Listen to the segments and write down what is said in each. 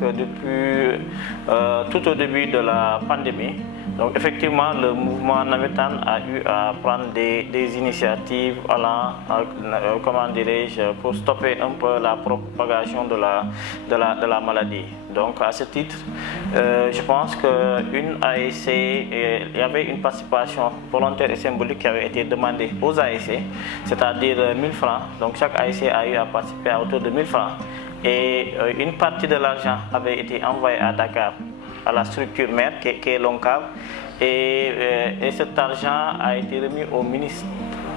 que depuis tout au début de la pandémie, donc effectivement, le mouvement navétane a eu à prendre des initiatives allant, comment dirais-je, pour stopper un peu la propagation de la maladie. Donc à ce titre, je pense qu'une ASC, il y avait une participation volontaire et symbolique qui avait été demandée aux ASC, c'est-à-dire 1000 francs. Donc chaque ASC a eu à participer à hauteur de 1000 francs. Et une partie de l'argent avait été envoyée à Dakar, à la structure mère qui est l'ONCAV, et cet argent a été remis au ministre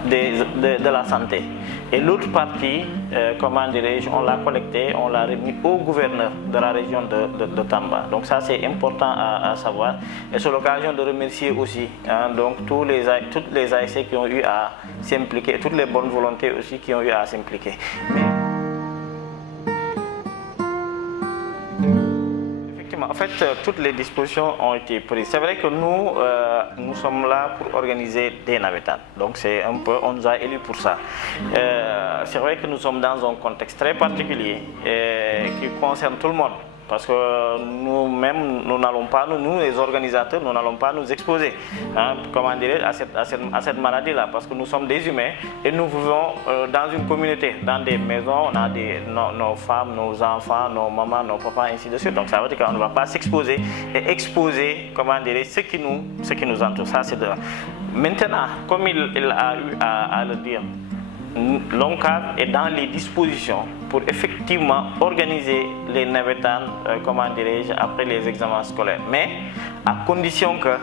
de la Santé. Et l'autre partie, comment dirais-je, on l'a collecté, on l'a remis au gouverneur de la région de Tamba. Donc ça c'est important à savoir. Et c'est l'occasion de remercier aussi donc toutes les ASC qui ont eu à s'impliquer, toutes les bonnes volontés aussi qui ont eu à s'impliquer. En fait, toutes les dispositions ont été prises. C'est vrai que nous sommes là pour organiser des navétanes. Donc c'est un peu, on nous a élus pour ça. C'est vrai que nous sommes dans un contexte très particulier qui concerne tout le monde. Parce que nous-mêmes, nous n'allons pas, nous les organisateurs, nous n'allons pas nous exposer comment dire, à cette maladie-là. Parce que nous sommes des humains et nous vivons dans une communauté, dans des maisons, on a nos femmes, nos enfants, nos mamans, nos papas, ainsi de suite. Donc ça veut dire qu'on ne va pas s'exposer et exposer, comment dire, ce qui nous entoure. Ça, c'est de... Maintenant, comme il a eu à le dire, l'ONCAV est dans les dispositions pour effectivement organiser les navétanes, comment dirais-je, après les examens scolaires. Mais à condition que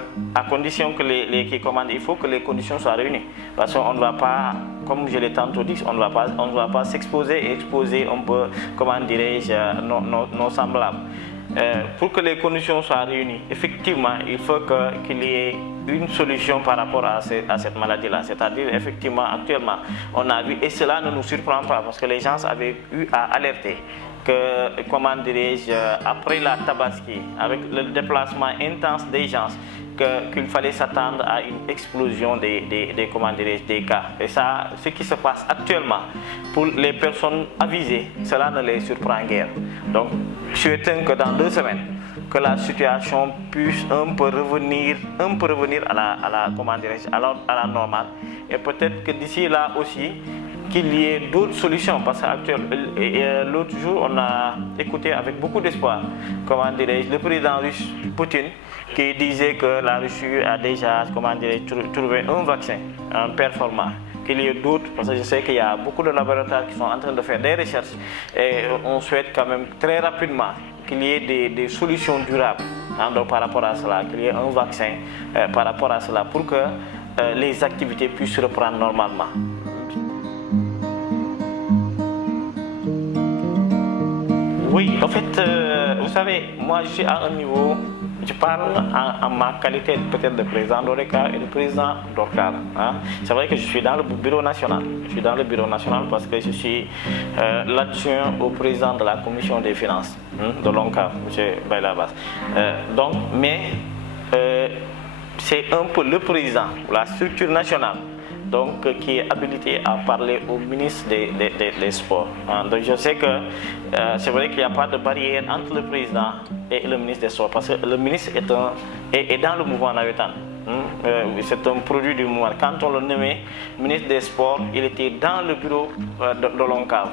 il faut que les conditions soient réunies. Parce qu'on ne va pas, comme je l'ai tantôt dit, on ne va pas s'exposer et exposer un peu, comment dirais-je, nos semblables. Pour que les conditions soient réunies, effectivement, il faut qu'il y ait une solution par rapport à cette maladie-là. C'est-à-dire, effectivement, actuellement, on a vu, et cela ne nous surprend pas, parce que les gens avaient eu à alerter que, comment dirais-je, après la Tabaski, avec le déplacement intense des gens, qu'il fallait s'attendre à une explosion des cas. Et ça, ce qui se passe actuellement, pour les personnes avisées, cela ne les surprend guère. Donc, souhaitons que dans 2 semaines, que la situation puisse un peu revenir à la normale. Et peut-être que d'ici là aussi, qu'il y ait d'autres solutions, parce que l'autre jour, on a écouté avec beaucoup d'espoir, comment dirais-je, le président russe Poutine, qui disait que la Russie a déjà, comment dirais-je, trouvé un vaccin performant. Qu'il y ait d'autres, parce que je sais qu'il y a beaucoup de laboratoires qui sont en train de faire des recherches, et on souhaite quand même très rapidement qu'il y ait des solutions durables donc par rapport à cela, qu'il y ait un vaccin par rapport à cela, pour que les activités puissent reprendre normalement. Oui, en fait, vous savez, moi je suis à un niveau, je parle en ma qualité peut-être de président d'ORECA et de président d'ORCAV. C'est vrai que je suis dans le bureau national. Je suis dans le bureau national parce que je suis l'adjoint au président de la commission des finances de l'ONCAV, M. Bailabas. Donc, mais c'est un peu le président, la structure nationale, donc, qui est habilité à parler au ministre des Sports. Donc je sais que c'est vrai qu'il n'y a pas de barrière entre le président et le ministre des Sports, parce que le ministre est dans le mouvement navétane. C'est un produit du mouvement. Quand on le nommait ministre des Sports, il était dans le bureau de l'ONCAV.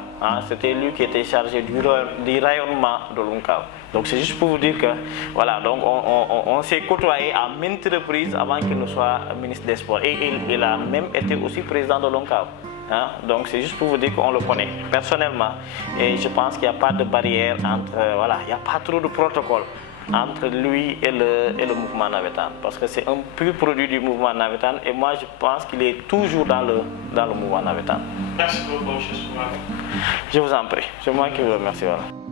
C'était lui qui était chargé du rayonnement de l'ONCAV. Donc c'est juste pour vous dire que voilà, donc on s'est côtoyé à maintes reprises avant qu'il ne soit ministre des Sports. Et il a même été aussi président de l'ONCAV. Donc c'est juste pour vous dire qu'on le connaît personnellement. Et je pense qu'il n'y a pas de barrière entre, voilà, il n'y a pas trop de protocole entre lui et le mouvement navétane, parce que c'est un pur produit du mouvement navétane, et moi je pense qu'il est toujours dans le mouvement navétane. Merci beaucoup, M. Soumare. Je vous en prie, c'est moi qui vous remercie. Voilà.